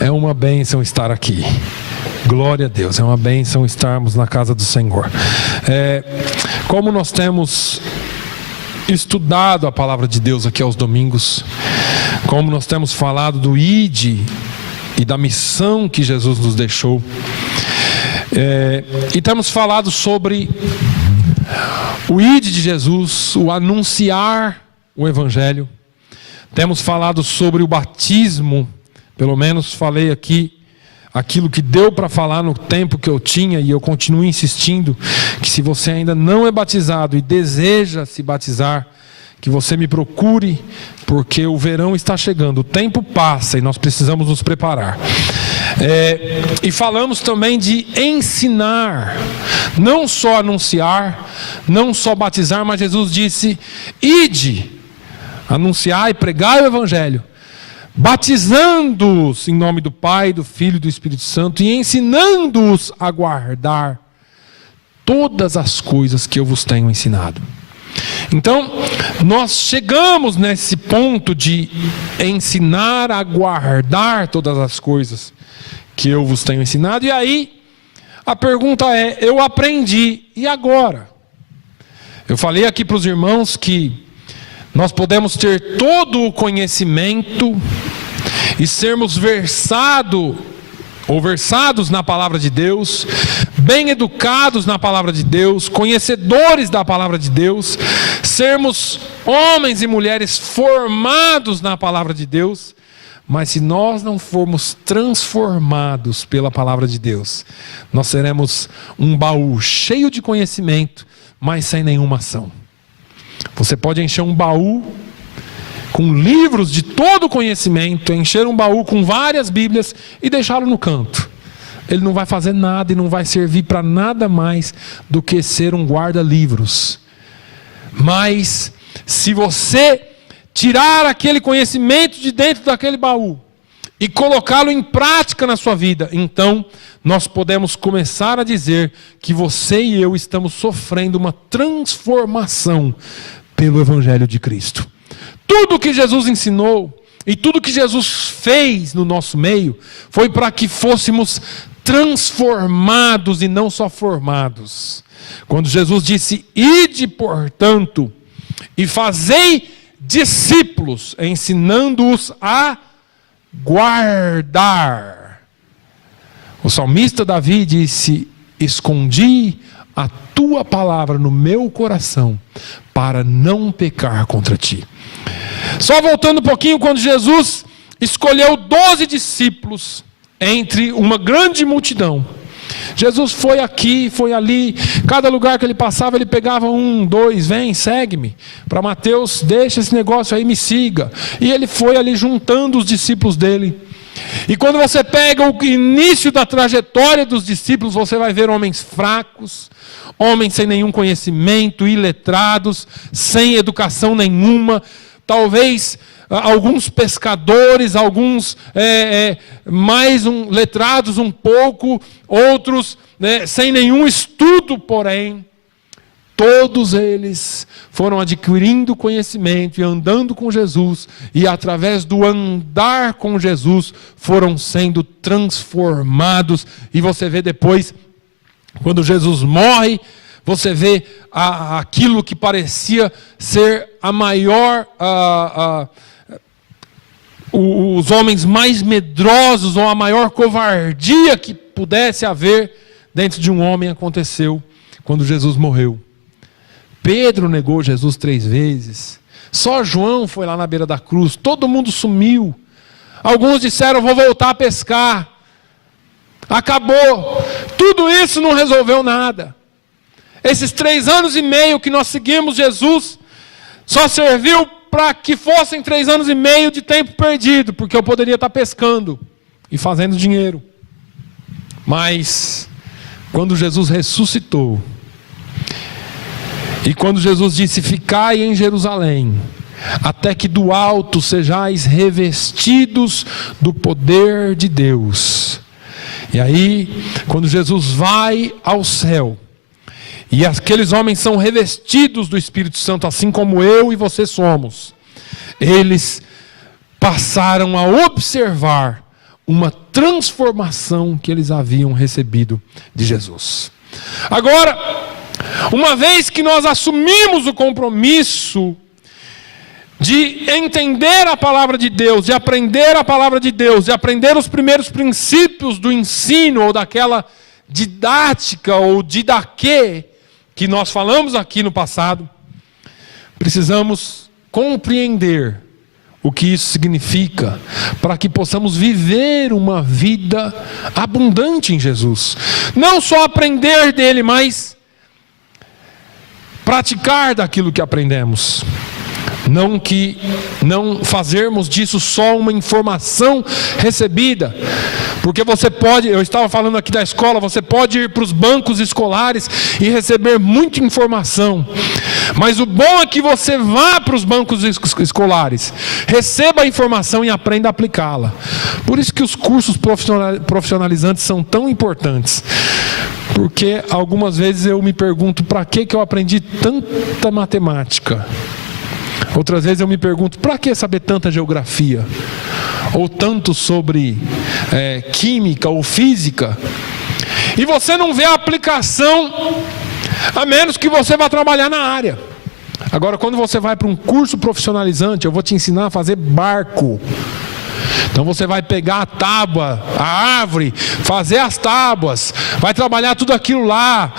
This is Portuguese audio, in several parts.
É uma bênção estar aqui. Glória a Deus, é uma bênção estarmos na casa do Senhor. Como nós temos estudado a palavra de Deus aqui aos domingos, como nós temos falado do ID e da missão que Jesus nos deixou, e temos falado sobre o ID de Jesus, o anunciar o Evangelho. Temos falado sobre o batismo, pelo menos falei aqui aquilo que deu para falar no tempo que eu tinha, e eu continuo insistindo que se você ainda não é batizado e deseja se batizar, que você me procure, porque o verão está chegando, o tempo passa e nós precisamos nos preparar. E falamos também de ensinar, não só anunciar, não só batizar, mas Jesus disse: ide, anunciar e pregar o Evangelho, batizando-os em nome do Pai, do Filho e do Espírito Santo, e ensinando-os a guardar todas as coisas que eu vos tenho ensinado. Então, nós chegamos nesse ponto de ensinar a guardar todas as coisas que eu vos tenho ensinado. E aí, a pergunta é: eu aprendi, e agora? Eu falei aqui para os irmãos que nós podemos ter todo o conhecimento e sermos versados na palavra de Deus, bem educados na palavra de Deus, conhecedores da palavra de Deus, sermos homens e mulheres formados na palavra de Deus, mas se nós não formos transformados pela palavra de Deus, nós seremos um baú cheio de conhecimento, mas sem nenhuma ação. Você pode encher um baú com livros de todo o conhecimento, encher um baú com várias Bíblias e deixá-lo no canto. Ele não vai fazer nada e não vai servir para nada mais do que ser um guarda-livros. Mas se você tirar aquele conhecimento de dentro daquele baú e colocá-lo em prática na sua vida, então nós podemos começar a dizer que você e eu estamos sofrendo uma transformação pelo Evangelho de Cristo. Tudo que Jesus ensinou e tudo que Jesus fez no nosso meio foi para que fôssemos transformados e não só formados. Quando Jesus disse: ide, portanto, e fazei discípulos, ensinando-os a guardar. O salmista Davi disse: escondi a tua palavra no meu coração para não pecar contra ti. Só voltando um pouquinho, quando Jesus escolheu 12 discípulos entre uma grande multidão, Jesus foi aqui, foi ali, cada lugar que ele passava ele pegava 1, 2, vem, segue-me. Para Mateus: deixa esse negócio aí, me siga. E ele foi ali juntando os discípulos dele. E quando você pega o início da trajetória dos discípulos, você vai ver homens fracos, homens sem nenhum conhecimento, iletrados, sem educação nenhuma, talvez alguns pescadores, alguns letrados um pouco, outros sem nenhum estudo, porém todos eles foram adquirindo conhecimento e andando com Jesus, e através do andar com Jesus foram sendo transformados. E você vê depois, quando Jesus morre, você vê aquilo que parecia ser a maior, os homens mais medrosos, ou a maior covardia que pudesse haver dentro de um homem, aconteceu quando Jesus morreu. Pedro negou Jesus 3 vezes. Só João foi lá na beira da cruz. Todo mundo sumiu. Alguns disseram: vou voltar a pescar. Acabou. Tudo isso não resolveu nada. Esses 3 anos e meio que nós seguimos Jesus só serviu para que fossem 3 anos e meio de tempo perdido, porque eu poderia estar pescando e fazendo dinheiro. Mas quando Jesus ressuscitou, e quando Jesus disse: ficai em Jerusalém, até que do alto sejais revestidos do poder de Deus. E aí, quando Jesus vai ao céu, e aqueles homens são revestidos do Espírito Santo, assim como eu e você somos, eles passaram a observar uma transformação que eles haviam recebido de Jesus. Agora, uma vez que nós assumimos o compromisso de entender a palavra de Deus, de aprender a palavra de Deus, de aprender os primeiros princípios do ensino, ou daquela didática, ou didaquê, que nós falamos aqui no passado, precisamos compreender o que isso significa, para que possamos viver uma vida abundante em Jesus. Não só aprender dele, mas praticar daquilo que aprendemos. Não fazermos disso só uma informação recebida, porque você pode, eu estava falando aqui da escola, você pode ir para os bancos escolares e receber muita informação, mas o bom é que você vá para os bancos escolares, receba a informação e aprenda a aplicá-la. Por isso que os cursos profissionalizantes são tão importantes, porque algumas vezes eu me pergunto, para que eu aprendi tanta matemática? Outras vezes eu me pergunto, para que saber tanta geografia? Ou tanto sobre química ou física? E você não vê a aplicação, a menos que você vá trabalhar na área. Agora, quando você vai para um curso profissionalizante, eu vou te ensinar a fazer barco. Então você vai pegar a tábua, a árvore, fazer as tábuas, vai trabalhar tudo aquilo lá.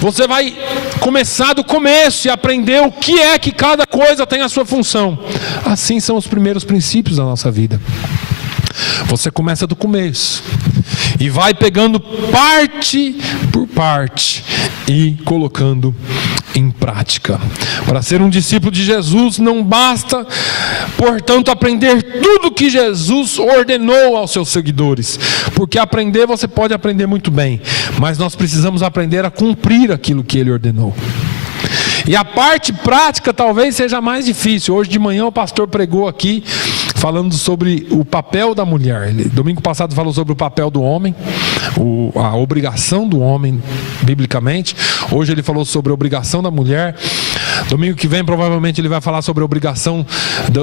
Você vai começar do começo e aprender o que é que cada coisa tem a sua função. Assim são os primeiros princípios da nossa vida. Você começa do começo e vai pegando parte por parte e colocando em prática. Para ser um discípulo de Jesus não basta, portanto, aprender tudo que Jesus ordenou aos seus seguidores, porque aprender você pode aprender muito bem, mas nós precisamos aprender a cumprir aquilo que ele ordenou. E a parte prática talvez seja mais difícil. Hoje de manhã o pastor pregou aqui falando sobre o papel da mulher. Domingo passado falou sobre o papel do homem, a obrigação do homem biblicamente. Hoje ele falou sobre a obrigação da mulher. Domingo que vem provavelmente ele vai falar sobre a obrigação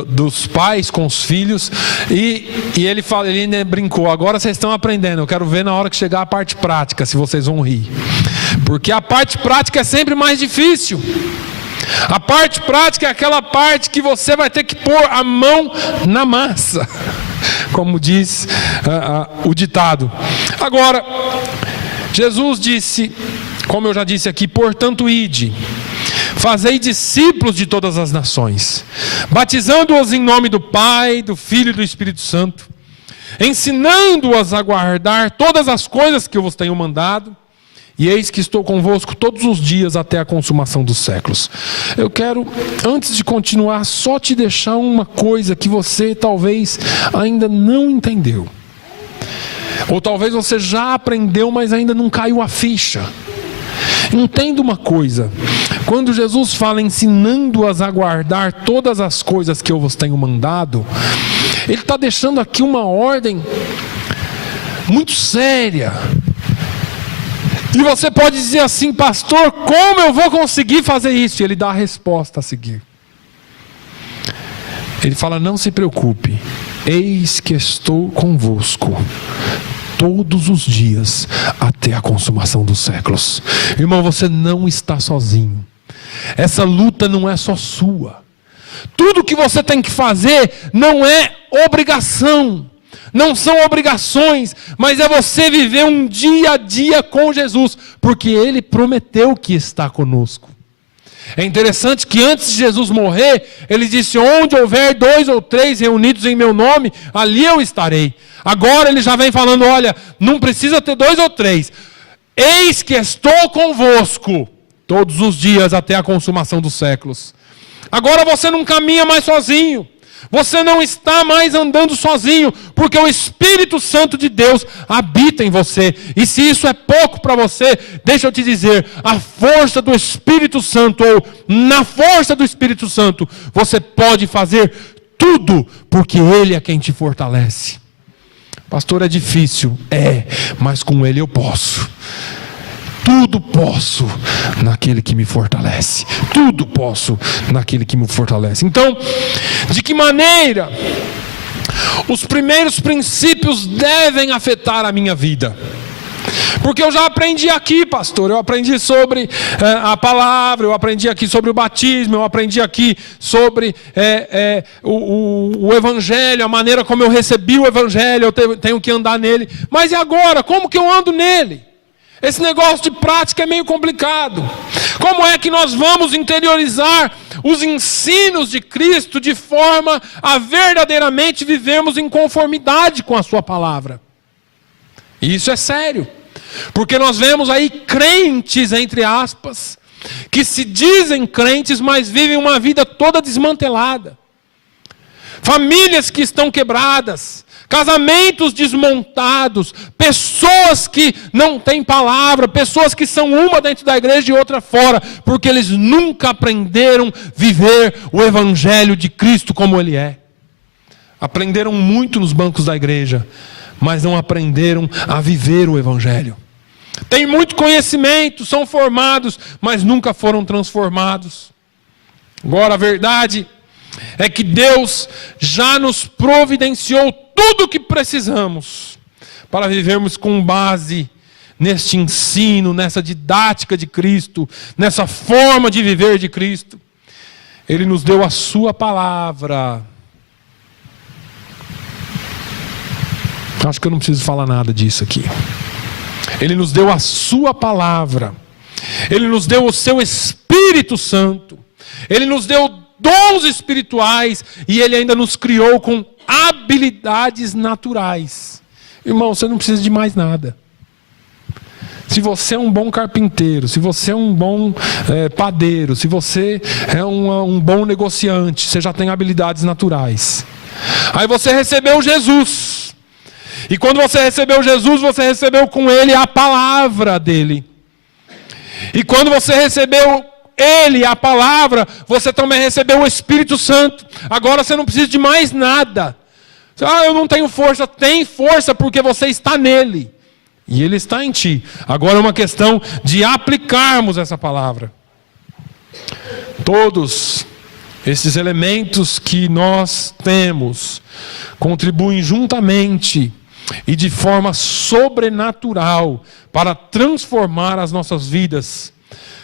dos pais com os filhos. E ele ainda brincou, agora vocês estão aprendendo, eu quero ver na hora que chegar a parte prática se vocês vão rir. Porque a parte prática é sempre mais difícil. A parte prática é aquela parte que você vai ter que pôr a mão na massa, como diz o ditado. Agora, Jesus disse, como eu já disse aqui, portanto ide, fazei discípulos de todas as nações, batizando-os em nome do Pai, do Filho e do Espírito Santo, ensinando-os a guardar todas as coisas que eu vos tenho mandado, e eis que estou convosco todos os dias até a consumação dos séculos. Eu quero, antes de continuar, só te deixar uma coisa que você talvez ainda não entendeu. Ou talvez você já aprendeu, mas ainda não caiu a ficha. Entenda uma coisa. Quando Jesus fala ensinando-as a guardar todas as coisas que eu vos tenho mandado, Ele está deixando aqui uma ordem muito séria. E você pode dizer assim, pastor, como eu vou conseguir fazer isso? E ele dá a resposta a seguir. Ele fala, não se preocupe, eis que estou convosco todos os dias até a consumação dos séculos. Irmão, você não está sozinho. Essa luta não é só sua. Tudo que você tem que fazer não é obrigação. Não são obrigações, mas é você viver um dia a dia com Jesus, porque Ele prometeu que está conosco. É interessante que antes de Jesus morrer, Ele disse, onde houver 2 ou 3 reunidos em meu nome, ali eu estarei. Agora Ele já vem falando, olha, não precisa ter 2 ou 3. Eis que estou convosco todos os dias até a consumação dos séculos. Agora você não caminha mais sozinho. Você não está mais andando sozinho, porque o Espírito Santo de Deus habita em você. E se isso é pouco para você, deixa eu te dizer, a força do Espírito Santo, ou na força do Espírito Santo, você pode fazer tudo, porque Ele é quem te fortalece. Pastor, é difícil? É, mas com Ele eu posso. tudo posso naquele que me fortalece. Tudo posso naquele que me fortalece. Então, de que maneira os primeiros princípios devem afetar a minha vida? Porque eu já aprendi aqui, pastor, eu aprendi sobre a palavra, eu aprendi aqui sobre o batismo, eu aprendi aqui sobre o evangelho, a maneira como eu recebi o evangelho, eu tenho que andar nele. Mas e agora? Como que eu ando nele? Esse negócio de prática é meio complicado. Como é que nós vamos interiorizar os ensinos de Cristo de forma a verdadeiramente vivermos em conformidade com a sua palavra? E isso é sério. Porque nós vemos aí crentes, entre aspas, que se dizem crentes, mas vivem uma vida toda desmantelada. Famílias que estão quebradas, casamentos desmontados, pessoas que não têm palavra, pessoas que são uma dentro da igreja e outra fora, porque eles nunca aprenderam a viver o evangelho de Cristo como ele é. Aprenderam muito nos bancos da igreja, mas não aprenderam a viver o evangelho. Tem muito conhecimento, são formados, mas nunca foram transformados. Agora a verdade é que Deus já nos providenciou tudo o que precisamos para vivermos com base neste ensino, nessa didática de Cristo, nessa forma de viver de Cristo. Ele nos deu a sua palavra. Acho que eu não preciso falar nada disso aqui. Ele nos deu a sua palavra. Ele nos deu o seu Espírito Santo. Ele nos deu dons espirituais. E Ele ainda nos criou com habilidades naturais. Irmão, você não precisa de mais nada. Se você é um bom carpinteiro, se você é um bom padeiro, se você é um bom negociante, você já tem habilidades naturais. Aí você recebeu Jesus. E quando você recebeu Jesus, você recebeu com Ele a palavra dEle. E quando você recebeu Ele, a palavra, você também recebeu o Espírito Santo. Agora você não precisa de mais nada. Eu não tenho força. Tem força porque você está nele. E Ele está em ti. Agora é uma questão de aplicarmos essa palavra. Todos esses elementos que nós temos contribuem juntamente e de forma sobrenatural para transformar as nossas vidas,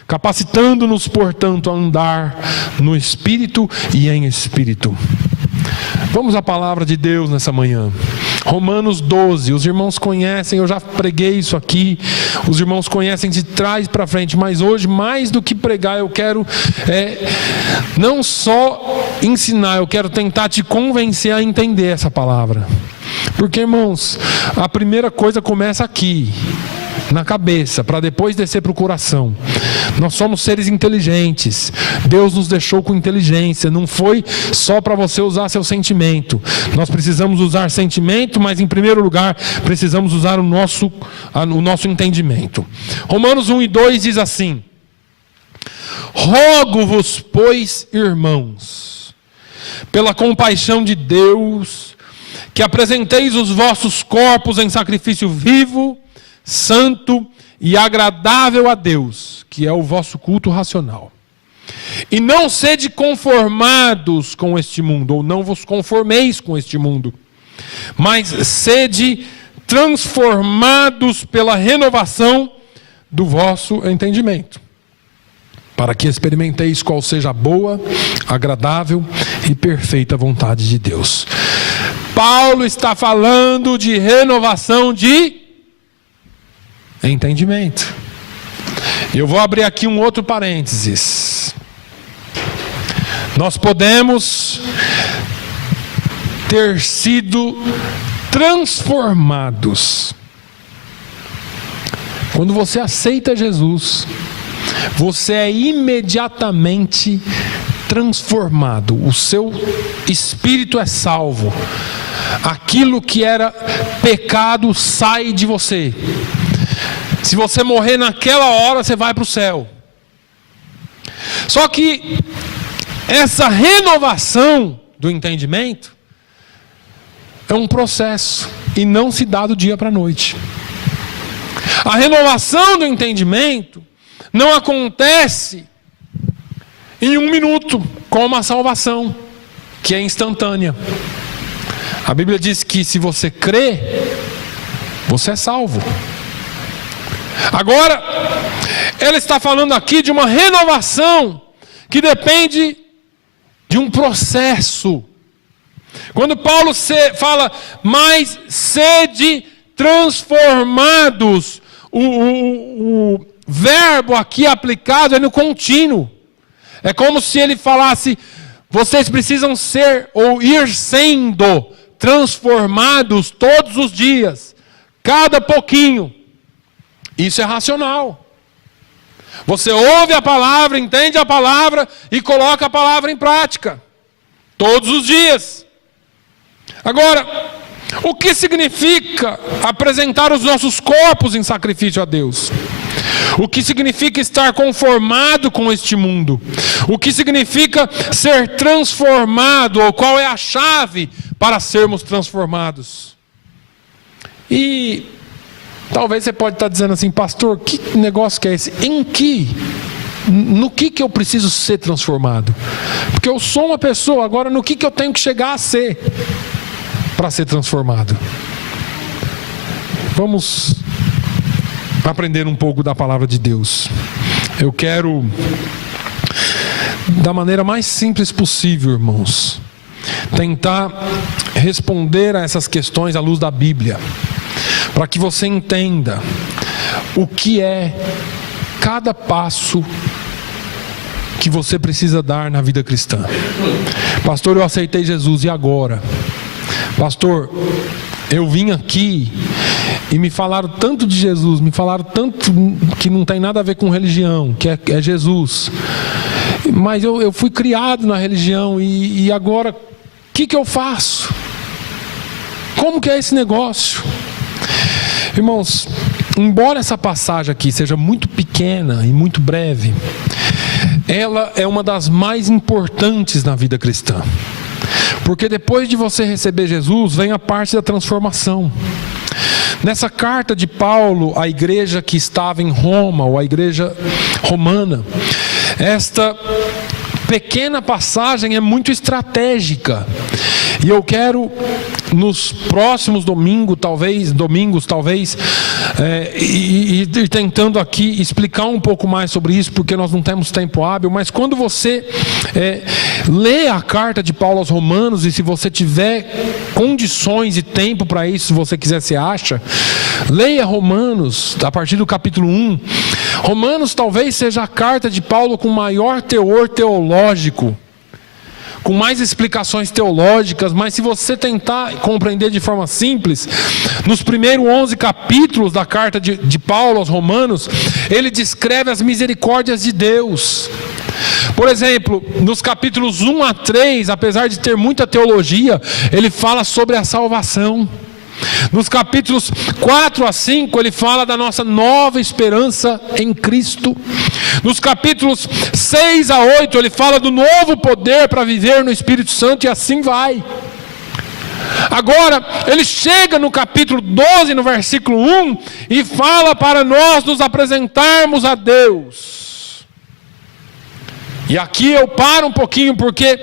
capacitando-nos, portanto, a andar no Espírito e em Espírito. Vamos à palavra de Deus nessa manhã. Romanos 12, os irmãos conhecem, eu já preguei isso aqui, os irmãos conhecem de trás para frente, mas hoje, mais do que pregar, eu quero não só ensinar, eu quero tentar te convencer a entender essa palavra. Porque, irmãos, a primeira coisa começa aqui, na cabeça, para depois descer para o coração. Nós somos seres inteligentes. Deus nos deixou com inteligência. Não foi só para você usar seu sentimento. Nós precisamos usar sentimento, mas em primeiro lugar precisamos usar o nosso entendimento. Romanos 1 e 2 diz assim: rogo-vos, pois, irmãos, pela compaixão de Deus, que apresenteis os vossos corpos em sacrifício vivo, santo e agradável a Deus, que é o vosso culto racional. E não sede conformados com este mundo, ou não vos conformeis com este mundo, mas sede transformados pela renovação do vosso entendimento, para que experimenteis qual seja a boa, agradável e perfeita vontade de Deus. Paulo está falando de renovação de entendimento. Eu vou abrir aqui um outro parênteses. Nós podemos ter sido transformados. Quando você aceita Jesus, você é imediatamente transformado. O seu espírito é salvo. Aquilo que era pecado sai de você. Se você morrer naquela hora, você vai para o céu. Só que essa renovação do entendimento é um processo e não se dá do dia para a noite. A renovação do entendimento não acontece em 1 minuto, como a salvação, que é instantânea. A Bíblia diz que se você crê, você é salvo. Agora, ele está falando aqui de uma renovação que depende de um processo. Quando Paulo fala, mas sede transformados, o verbo aqui aplicado é no contínuo. É como se ele falasse, vocês precisam ser ou ir sendo transformados todos os dias, cada pouquinho. Isso é racional. Você ouve a palavra, entende a palavra e coloca a palavra em prática. Todos os dias. Agora, o que significa apresentar os nossos corpos em sacrifício a Deus? O que significa estar conformado com este mundo? O que significa ser transformado? Ou qual é a chave para sermos transformados? E talvez você pode estar dizendo assim, pastor, que negócio que é esse? No que eu preciso ser transformado? Porque eu sou uma pessoa, agora no que eu tenho que chegar a ser para ser transformado? Vamos aprender um pouco da palavra de Deus. Eu quero, da maneira mais simples possível, irmãos, tentar responder a essas questões à luz da Bíblia, para que você entenda o que é cada passo que você precisa dar na vida cristã. Pastor, eu aceitei Jesus, e agora? Pastor, eu vim aqui e me falaram tanto de Jesus, me falaram tanto que não tem nada a ver com religião, que é Jesus. Mas eu fui criado na religião e agora, o que eu faço? Como que é esse negócio? Irmãos, embora essa passagem aqui seja muito pequena e muito breve, ela é uma das mais importantes na vida cristã. Porque depois de você receber Jesus, vem a parte da transformação. Nessa carta de Paulo à igreja que estava em Roma, ou à igreja romana, esta pequena passagem é muito estratégica. E eu quero, nos próximos domingos, talvez, ir tentando aqui explicar um pouco mais sobre isso, porque nós não temos tempo hábil, mas quando você lê a carta de Paulo aos Romanos, e se você tiver condições e tempo para isso, se você quiser, você acha, leia Romanos, a partir do capítulo 1. Romanos talvez seja a carta de Paulo com maior teor teológico, com mais explicações teológicas, mas se você tentar compreender de forma simples, nos primeiros 11 capítulos da carta de Paulo aos Romanos, ele descreve as misericórdias de Deus. Por exemplo, nos capítulos 1 a 3, apesar de ter muita teologia, ele fala sobre a salvação. Nos capítulos 4 a 5, ele fala da nossa nova esperança em Cristo. Nos capítulos 6 a 8, ele fala do novo poder para viver no Espírito Santo, e assim vai. Agora, ele chega no capítulo 12, no versículo 1, e fala para nós nos apresentarmos a Deus. E aqui eu paro um pouquinho, porque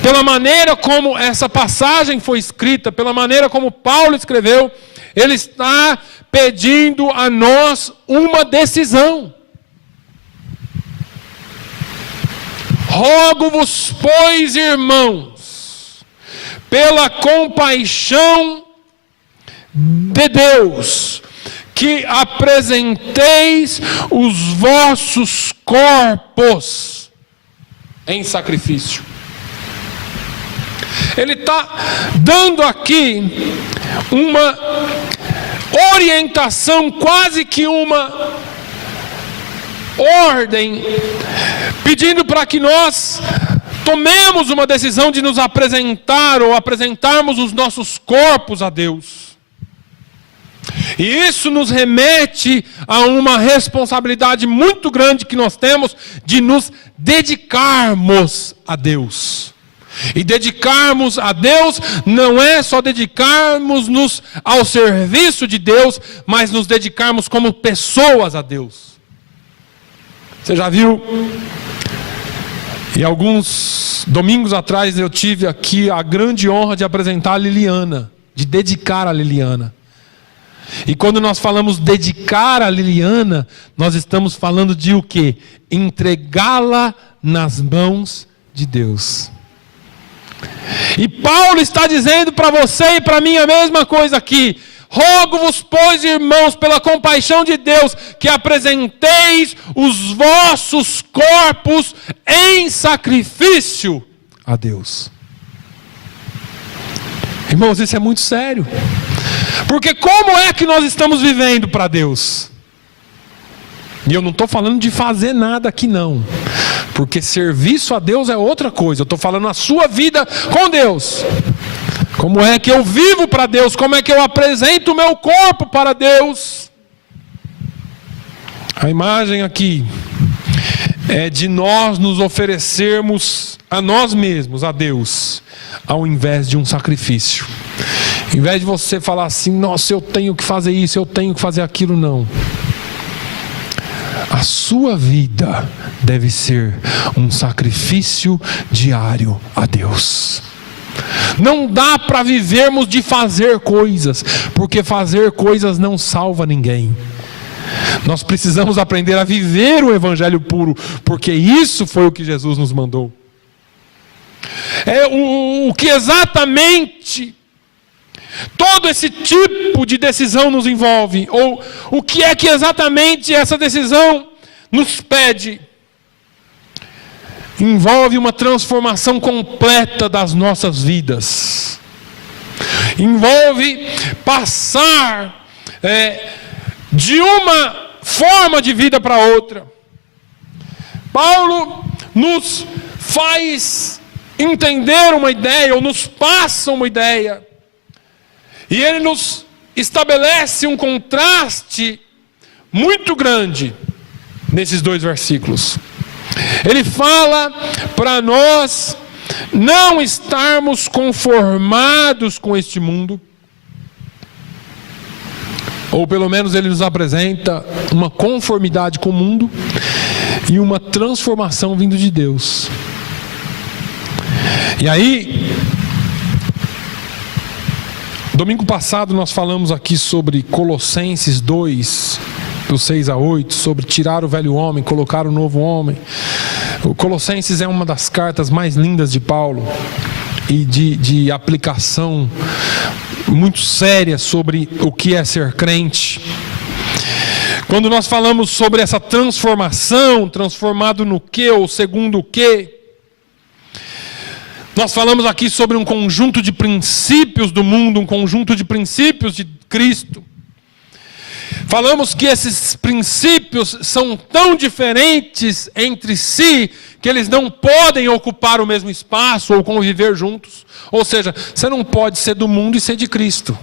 pela maneira como essa passagem foi escrita, pela maneira como Paulo escreveu, ele está pedindo a nós uma decisão. Rogo-vos, pois, irmãos, pela compaixão de Deus, que apresenteis os vossos corpos em sacrifício. Ele está dando aqui uma orientação, quase que uma ordem, pedindo para que nós tomemos uma decisão de nos apresentar ou apresentarmos os nossos corpos a Deus. E isso nos remete a uma responsabilidade muito grande que nós temos de nos dedicarmos a Deus. E dedicarmos a Deus não é só dedicarmos-nos ao serviço de Deus, mas nos dedicarmos como pessoas a Deus. Você já viu? E alguns domingos atrás eu tive aqui a grande honra de apresentar a Liliana, de dedicar a Liliana. E quando nós falamos dedicar a Liliana, nós estamos falando de o quê? Entregá-la nas mãos de Deus. E Paulo está dizendo para você e para mim a mesma coisa aqui. Rogo-vos, pois, irmãos, pela compaixão de Deus, que apresenteis os vossos corpos em sacrifício a Deus. Irmãos, isso é muito sério. Porque como é que nós estamos vivendo para Deus? E eu não estou falando de fazer nada aqui não. Porque serviço a Deus é outra coisa. Eu estou falando a sua vida com Deus. Como é que eu vivo para Deus? Como é que eu apresento o meu corpo para Deus? A imagem aqui é de nós nos oferecermos a nós mesmos, a Deus, ao invés de um sacrifício. Em vez de você falar assim, nossa, eu tenho que fazer isso, eu tenho que fazer aquilo, não. A sua vida deve ser um sacrifício diário a Deus. Não dá para vivermos de fazer coisas, porque fazer coisas não salva ninguém. Nós precisamos aprender a viver o evangelho puro, porque isso foi o que Jesus nos mandou. É o que exatamente todo esse tipo de decisão nos envolve, ou o que é que exatamente essa decisão nos pede. Envolve uma transformação completa das nossas vidas. Envolve passar de uma forma de vida para outra. Paulo nos faz entender uma ideia, ou nos passa uma ideia. E ele nos estabelece um contraste muito grande nesses dois versículos. Ele fala para nós não estarmos conformados com este mundo, ou pelo menos ele nos apresenta uma conformidade com o mundo e uma transformação vindo de Deus. E aí, domingo passado nós falamos aqui sobre Colossenses 2, do 6 a 8, sobre tirar o velho homem, colocar o novo homem. O Colossenses é uma das cartas mais lindas de Paulo e de aplicação muito séria sobre o que é ser crente. Quando nós falamos sobre essa transformação, transformado no quê ou segundo o quê, nós falamos aqui sobre um conjunto de princípios do mundo, um conjunto de princípios de Cristo. Falamos que esses princípios são tão diferentes entre si que eles não podem ocupar o mesmo espaço ou conviver juntos. Ou seja, você não pode ser do mundo e ser de Cristo.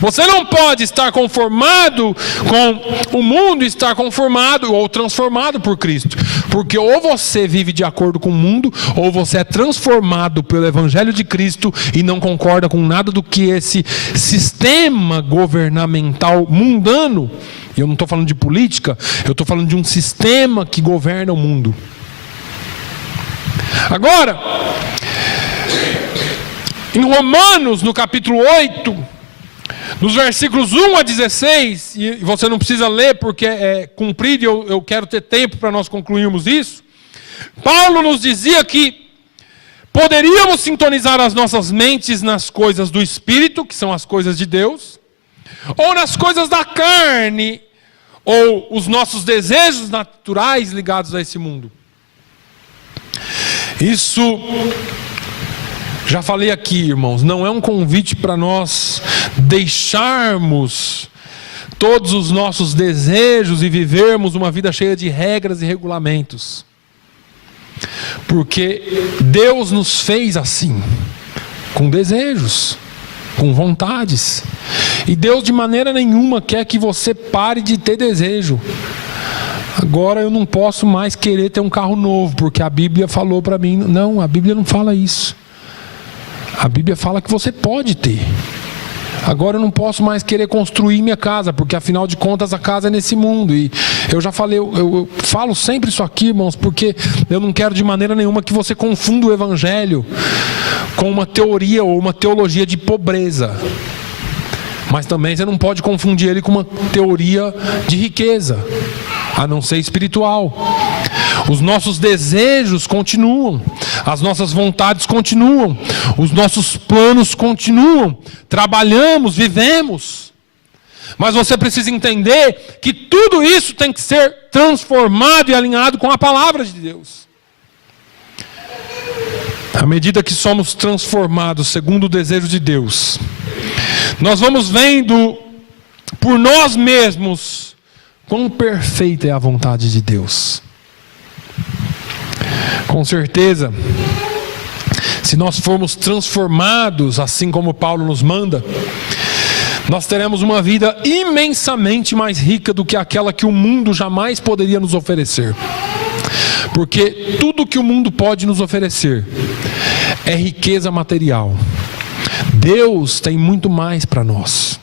Você não pode estar conformado com o mundo e estar conformado ou transformado por Cristo. Porque ou você vive de acordo com o mundo, ou você é transformado pelo Evangelho de Cristo e não concorda com nada do que esse sistema governamental mundano. E eu não estou falando de política, eu estou falando de um sistema que governa o mundo. Agora, em Romanos, no capítulo 8... nos versículos 1 a 16, e você não precisa ler porque é cumprido e eu quero ter tempo para nós concluirmos isso. Paulo nos dizia que poderíamos sintonizar as nossas mentes nas coisas do Espírito, que são as coisas de Deus, ou nas coisas da carne, ou os nossos desejos naturais ligados a esse mundo. Isso... já falei aqui, irmãos, não é um convite para nós deixarmos todos os nossos desejos e vivermos uma vida cheia de regras e regulamentos. Porque Deus nos fez assim, com desejos, com vontades. E Deus de maneira nenhuma quer que você pare de ter desejo. agora eu não posso mais querer ter um carro novo, porque a Bíblia falou para mim. Não, a Bíblia não fala isso. A Bíblia fala que você pode ter. Agora eu não posso mais querer construir minha casa, porque afinal de contas a casa é nesse mundo. E eu já falei, eu falo sempre isso aqui, irmãos, porque eu não quero de maneira nenhuma que você confunda o Evangelho com uma teoria ou uma teologia de pobreza. Mas também você não pode confundir ele com uma teoria de riqueza, a não ser espiritual. Os nossos desejos continuam, as nossas vontades continuam, os nossos planos continuam, trabalhamos, vivemos. Mas você precisa entender que tudo isso tem que ser transformado e alinhado com a palavra de Deus. À medida que somos transformados segundo o desejo de Deus, nós vamos vendo por nós mesmos quão perfeita é a vontade de Deus. Com certeza, se nós formos transformados, assim como Paulo nos manda, nós teremos uma vida imensamente mais rica do que aquela que o mundo jamais poderia nos oferecer. Porque tudo que o mundo pode nos oferecer é riqueza material. Deus tem muito mais para nós.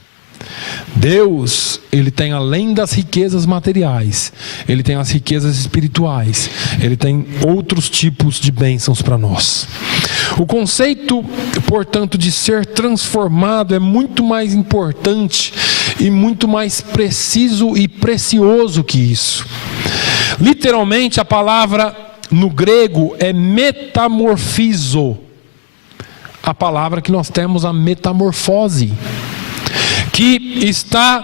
Deus, Ele tem além das riquezas materiais, Ele tem as riquezas espirituais, Ele tem outros tipos de bênçãos para nós. O conceito, portanto, de ser transformado é muito mais importante e muito mais preciso e precioso que isso. Literalmente, a palavra no grego é metamorfizo. A palavra que nós temos, a metamorfose, que está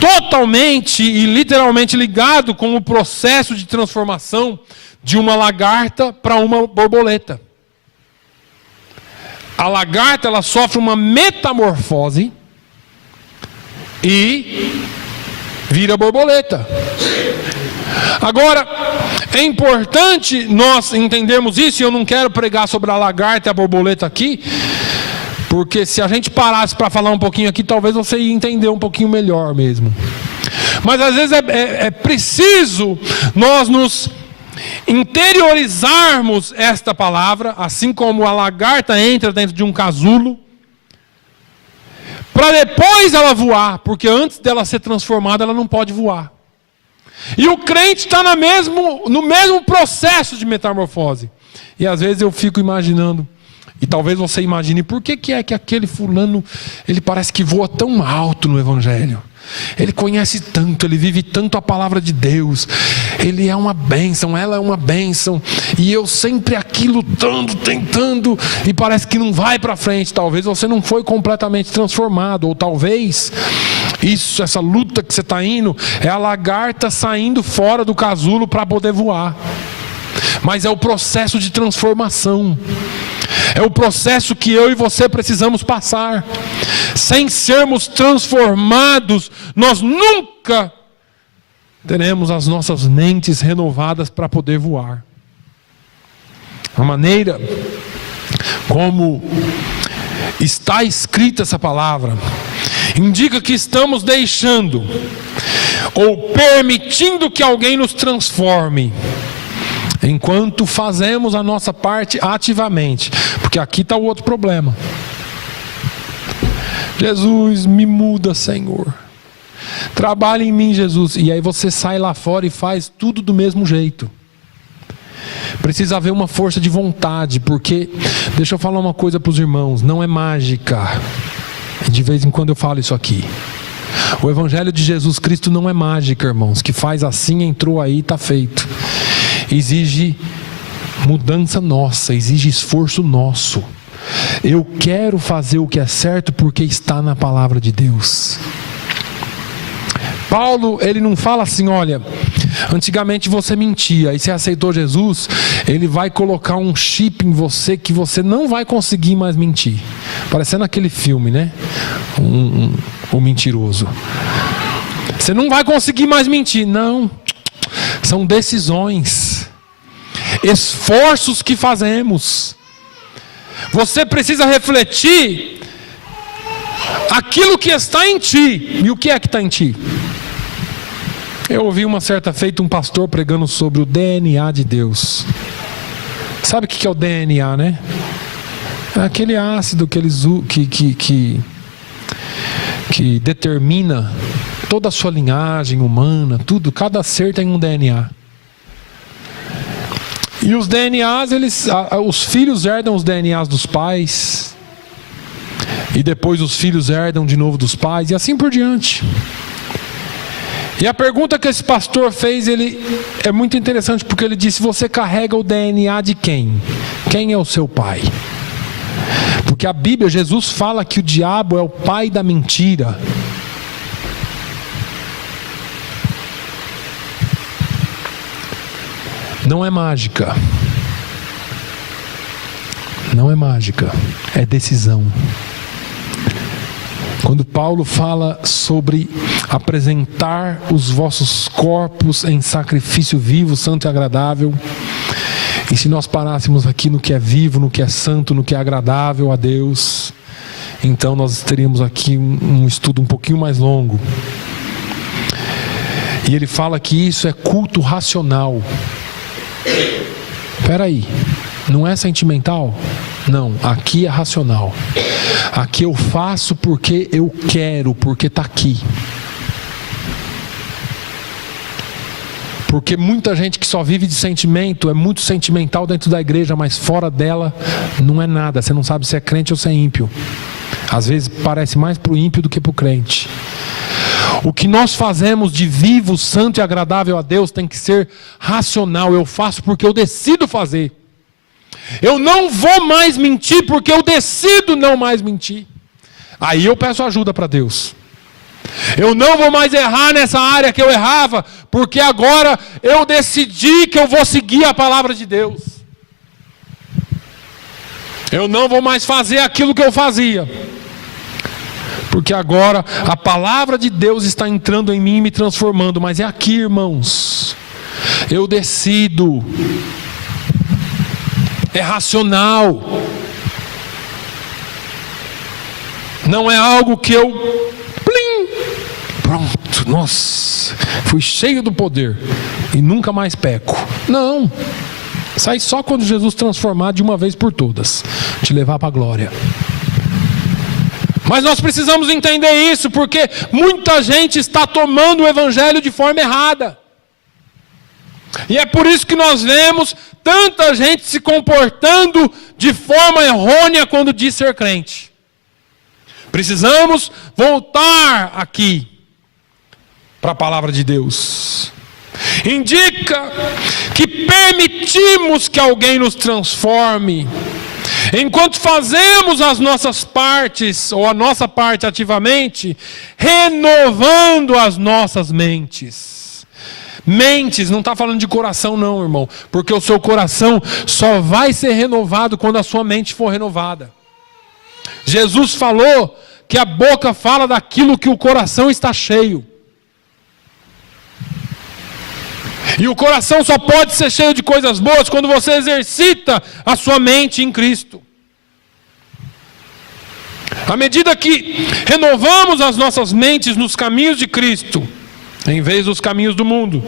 totalmente e literalmente ligado com o processo de transformação de uma lagarta para uma borboleta. A lagarta, ela sofre uma metamorfose e vira borboleta. Agora, é importante nós entendermos isso, e eu não quero pregar sobre a lagarta e a borboleta aqui, porque se a gente parasse para falar um pouquinho aqui, talvez você ia entender um pouquinho melhor mesmo. Mas às vezes é preciso nós nos interiorizarmos esta palavra, assim como a lagarta entra dentro de um casulo, para depois ela voar, porque antes dela ser transformada, ela não pode voar. E o crente está no mesmo processo de metamorfose. E às vezes eu fico imaginando, e talvez você imagine, por que é que aquele fulano, ele parece que voa tão alto no Evangelho? Ele conhece tanto, ele vive tanto a palavra de Deus, ele é uma bênção, ela é uma bênção, e eu sempre aqui lutando, tentando, e parece que não vai para frente. Talvez você não foi completamente transformado, ou talvez essa luta que você está indo é a lagarta saindo fora do casulo para poder voar. Mas é o processo de transformação, é o processo que eu e você precisamos passar. Sem sermos transformados, nós nunca teremos as nossas mentes renovadas para poder voar. A maneira como está escrita essa palavra indica que estamos deixando ou permitindo que alguém nos transforme, enquanto fazemos a nossa parte ativamente. Porque aqui está o outro problema. Jesus, me muda, Senhor. Trabalha em mim, Jesus. E aí você sai lá fora e faz tudo do mesmo jeito. Precisa haver uma força de vontade, porque, deixa eu falar uma coisa para os irmãos, não é mágica. De vez em quando eu falo isso aqui. O Evangelho de Jesus Cristo não é mágica, irmãos, que faz assim, entrou aí, está feito. Exige mudança nossa, exige esforço nosso. Eu quero fazer o que é certo porque está na palavra de Deus. Paulo, ele não fala assim, olha, antigamente você mentia, aí você aceitou Jesus, ele vai colocar um chip em você que você não vai conseguir mais mentir. Parecendo aquele filme, né? O mentiroso. Você não vai conseguir mais mentir. Não, são decisões, esforços que fazemos. Você precisa refletir aquilo que está em ti. E o que é que está em ti? Eu ouvi uma certa feita um pastor pregando sobre o DNA de Deus. Sabe o que é o DNA, né? É aquele ácido que eles que determina toda a sua linhagem humana, tudo. Cada ser tem um DNA. E os DNAs, os filhos herdam os DNAs dos pais. E depois os filhos herdam de novo dos pais. E assim por diante. E a pergunta que esse pastor fez, ele é muito interessante, porque ele disse: você carrega o DNA de quem? Quem é o seu pai? Porque a Bíblia, Jesus fala que o diabo é o pai da mentira. Não é mágica. Não é mágica, é decisão. Quando Paulo fala sobre apresentar os vossos corpos em sacrifício vivo, santo e agradável, e se nós parássemos aqui no que é vivo, no que é santo, no que é agradável a Deus, então nós teríamos aqui um estudo um pouquinho mais longo. E ele fala que isso é culto racional. Espera aí, não é sentimental? Não, aqui é racional. Aqui eu faço porque eu quero, porque está aqui. Porque muita gente que só vive de sentimento é muito sentimental dentro da igreja, mas fora dela não é nada. Você não sabe se é crente ou se é ímpio. Às vezes parece mais para o ímpio do que para o crente. O que nós fazemos de vivo, santo e agradável a Deus tem que ser racional. Eu faço porque eu decido fazer. Eu não vou mais mentir porque eu decido não mais mentir. Aí eu peço ajuda para Deus. Eu não vou mais errar nessa área que eu errava, porque agora eu decidi que eu vou seguir a palavra de Deus. Eu não vou mais fazer aquilo que eu fazia, porque agora a palavra de Deus está entrando em mim e me transformando. Mas é aqui, irmãos, eu decido. É racional. Não é algo que eu... Plim! Pronto, nossa, fui cheio do poder e nunca mais peco. Não. Sai só quando Jesus transformar de uma vez por todas, te levar para a glória. Mas nós precisamos entender isso, porque muita gente está tomando o evangelho de forma errada. E é por isso que nós vemos tanta gente se comportando de forma errônea quando diz ser crente. Precisamos voltar aqui para a palavra de Deus. Indica que permitimos que alguém nos transforme, enquanto fazemos as nossas partes, ou a nossa parte ativamente, renovando as nossas mentes. Mentes, não está falando de coração não, irmão, porque o seu coração só vai ser renovado quando a sua mente for renovada. Jesus falou que a boca fala daquilo que o coração está cheio. E o coração só pode ser cheio de coisas boas quando você exercita a sua mente em Cristo. À medida que renovamos as nossas mentes nos caminhos de Cristo, em vez dos caminhos do mundo,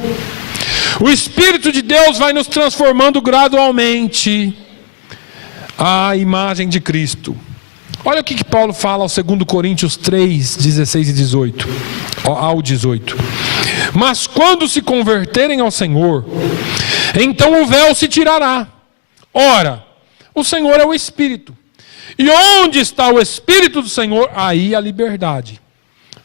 o Espírito de Deus vai nos transformando gradualmente à imagem de Cristo. Olha o que Paulo fala aos 2 Coríntios 3, 16 e 18, ao 18. Mas quando se converterem ao Senhor, então o véu se tirará. Ora, o Senhor é o Espírito. E onde está o Espírito do Senhor, aí a liberdade.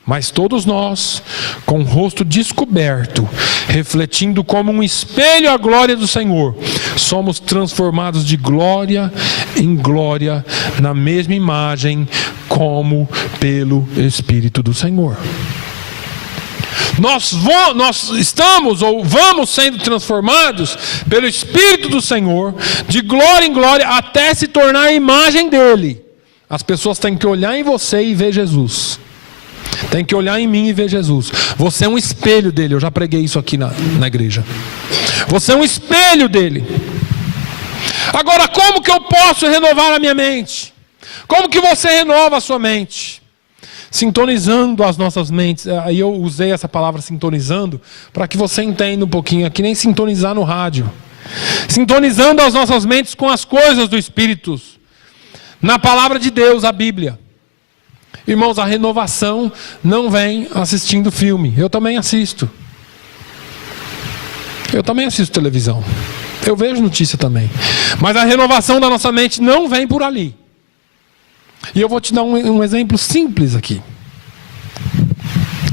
Mas todos nós, com o rosto descoberto, refletindo como um espelho a glória do Senhor, somos transformados de glória em glória, na mesma imagem, como pelo Espírito do Senhor. Nós estamos ou vamos sendo transformados pelo Espírito do Senhor, de glória em glória, até se tornar a imagem dele. As pessoas têm que olhar em você e ver Jesus. Tem que olhar em mim e ver Jesus. Você é um espelho dele. Eu já preguei isso aqui na igreja. Você é um espelho dele. Agora, como que eu posso renovar a minha mente? Como que você renova a sua mente? sintonizando as nossas mentes. Aí eu usei essa palavra sintonizando para que você entenda um pouquinho. É que nem sintonizar no rádio. Sintonizando as nossas mentes com as coisas do Espírito, na palavra de Deus, a Bíblia. Irmãos, a renovação não vem assistindo filme. Eu também assisto. Eu também assisto televisão. Eu vejo notícia também. Mas a renovação da nossa mente não vem por ali. E eu vou te dar um exemplo simples aqui.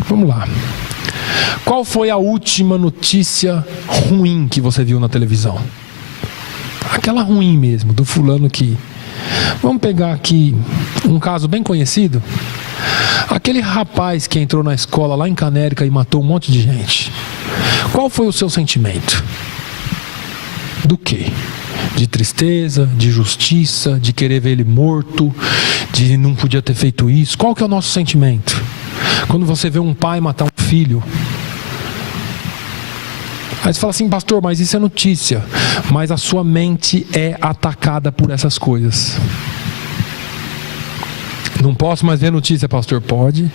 Vamos lá. Qual foi a última notícia ruim que você viu na televisão? Aquela ruim mesmo, do fulano que... Vamos pegar aqui um caso bem conhecido. Aquele rapaz que entrou na escola lá em Canérica e matou um monte de gente. Qual foi o seu sentimento? Do quê? De tristeza, de justiça, de querer ver ele morto, de não podia ter feito isso. Qual que é o nosso sentimento? Quando você vê um pai matar um filho. Aí você fala assim, pastor, mas isso é notícia. Mas a sua mente é atacada por essas coisas. Não posso mais ver notícia, pastor? Pode.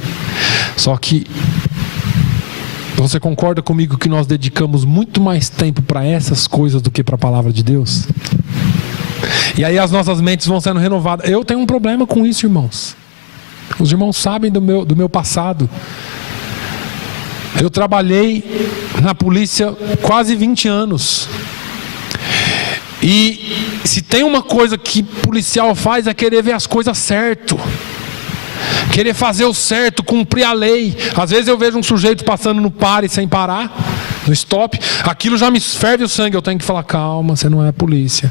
Só que você concorda comigo que nós dedicamos muito mais tempo para essas coisas do que para a palavra de Deus? E aí as nossas mentes vão sendo renovadas. Eu tenho um problema com isso, irmãos. Os irmãos sabem do meu passado. Eu trabalhei na polícia quase 20 anos. E se tem uma coisa que policial faz é querer ver as coisas certo. Querer fazer o certo, cumprir a lei. Às vezes eu vejo um sujeito passando no pare sem parar, no stop. Aquilo já me ferve o sangue. Eu tenho que falar, calma, você não é polícia.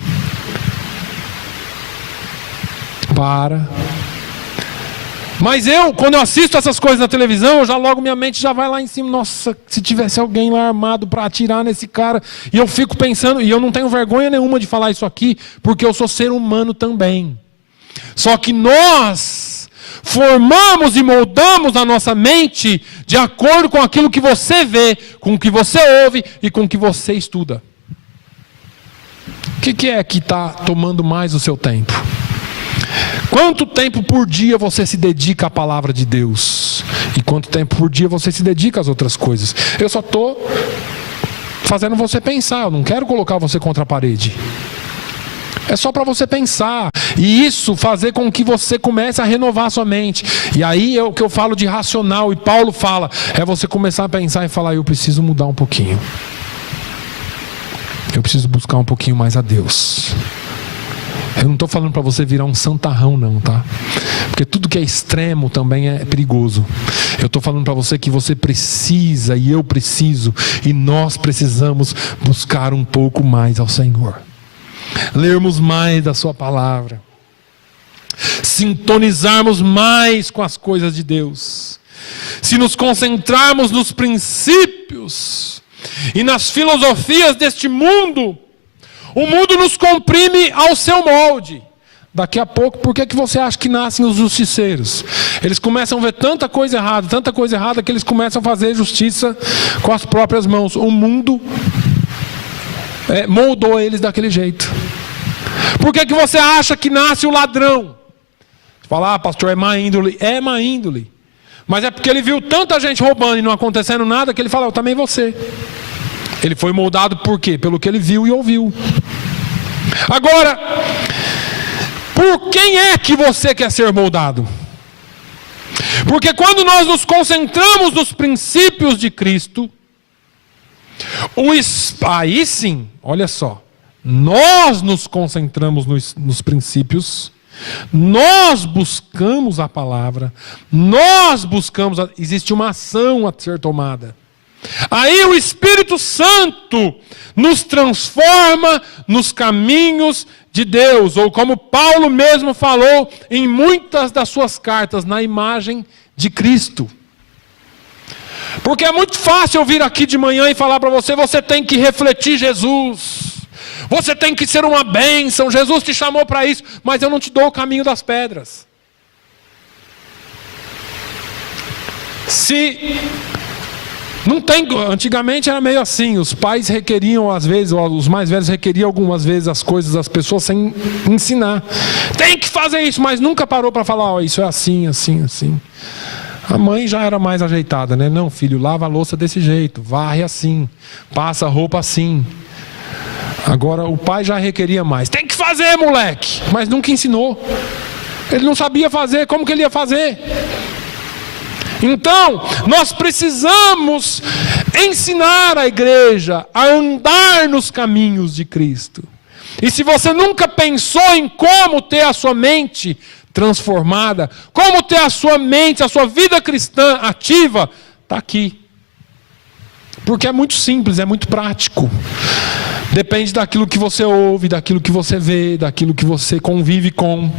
Para. Mas quando eu assisto essas coisas na televisão, minha mente já vai lá em cima. Nossa, se tivesse alguém lá armado para atirar nesse cara. E eu fico pensando, e eu não tenho vergonha nenhuma de falar isso aqui, porque eu sou ser humano também. Só que nós formamos e moldamos a nossa mente de acordo com aquilo que você vê, com o que você ouve e com o que você estuda. O que é que está tomando mais o seu tempo? Quanto tempo por dia você se dedica à palavra de Deus? E quanto tempo por dia você se dedica às outras coisas? Eu só estou fazendo você pensar. Eu não quero colocar você contra a parede. É só para você pensar. E isso fazer com que você comece a renovar a sua mente. E aí é o que eu falo de racional. E Paulo fala. É você começar a pensar e falar, eu preciso mudar um pouquinho. Eu preciso buscar um pouquinho mais a Deus. Eu não estou falando para você virar um santarrão não, tá? Porque tudo que é extremo também é perigoso. Eu estou falando para você que você precisa, e eu preciso, e nós precisamos buscar um pouco mais ao Senhor. Lermos mais da sua palavra. Sintonizarmos mais com as coisas de Deus. Se nos concentrarmos nos princípios e nas filosofias deste mundo, o mundo nos comprime ao seu molde. Daqui a pouco, por que você acha que nascem os justiceiros? Eles começam a ver tanta coisa errada, que eles começam a fazer justiça com as próprias mãos. O mundo moldou eles daquele jeito. Por que você acha que nasce o ladrão? Você fala, pastor, é má índole. É má índole. Mas é porque ele viu tanta gente roubando e não acontecendo nada, que ele fala, eu também vou ser. Ele foi moldado por quê? Pelo que ele viu e ouviu. Agora, por quem é que você quer ser moldado? Porque quando nós nos concentramos nos princípios de Cristo, aí sim, olha só, nós nos concentramos nos princípios, nós buscamos a palavra, existe uma ação a ser tomada. Aí o Espírito Santo nos transforma nos caminhos de Deus, ou como Paulo mesmo falou em muitas das suas cartas, na imagem de Cristo. Porque é muito fácil eu vir aqui de manhã e falar para você, você tem que refletir Jesus, você tem que ser uma bênção, Jesus te chamou para isso, mas eu não te dou o caminho das pedras. Não tem, antigamente era meio assim, os pais requeriam às vezes, ou os mais velhos requeriam algumas vezes as coisas das pessoas sem ensinar. Tem que fazer isso, mas nunca parou para falar, isso é assim, assim, assim. A mãe já era mais ajeitada, né? Não, filho, lava a louça desse jeito, varre assim, passa a roupa assim. Agora o pai já requeria mais. Tem que fazer, moleque! Mas nunca ensinou. Ele não sabia fazer, como que ele ia fazer? Então, nós precisamos ensinar a igreja a andar nos caminhos de Cristo. E se você nunca pensou em como ter a sua mente transformada, como ter a sua mente, a sua vida cristã ativa, está aqui. Porque é muito simples, é muito prático. Depende daquilo que você ouve, daquilo que você vê, daquilo que você convive com.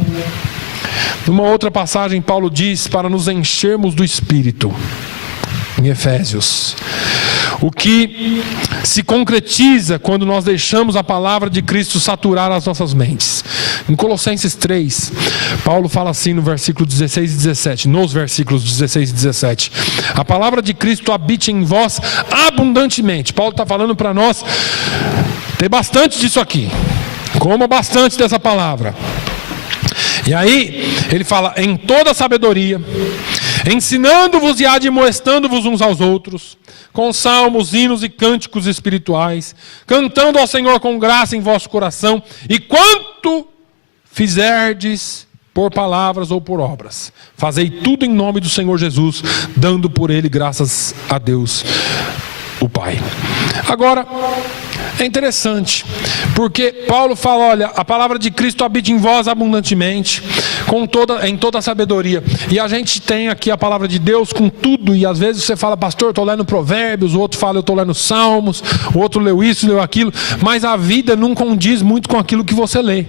Numa outra passagem, Paulo diz para nos enchermos do Espírito, em Efésios. O que se concretiza quando nós deixamos a palavra de Cristo saturar as nossas mentes. Em Colossenses 3, Paulo fala assim no versículo 16 e 17, nos versículos 16 e 17. A palavra de Cristo habite em vós abundantemente. Paulo está falando para nós ter bastante disso aqui. Coma bastante dessa palavra. E aí, ele fala, em toda sabedoria, ensinando-vos e admoestando-vos uns aos outros, com salmos, hinos e cânticos espirituais, cantando ao Senhor com graça em vosso coração, e quanto fizerdes por palavras ou por obras, fazei tudo em nome do Senhor Jesus, dando por ele graças a Deus, o Pai. Agora, é interessante, porque Paulo fala, olha, a palavra de Cristo habita em vós abundantemente, em toda a sabedoria. E a gente tem aqui a palavra de Deus com tudo, e às vezes você fala, pastor, eu estou lendo Provérbios, o outro fala, eu estou lendo Salmos, o outro leu isso, leu aquilo, mas a vida não condiz muito com aquilo que você lê.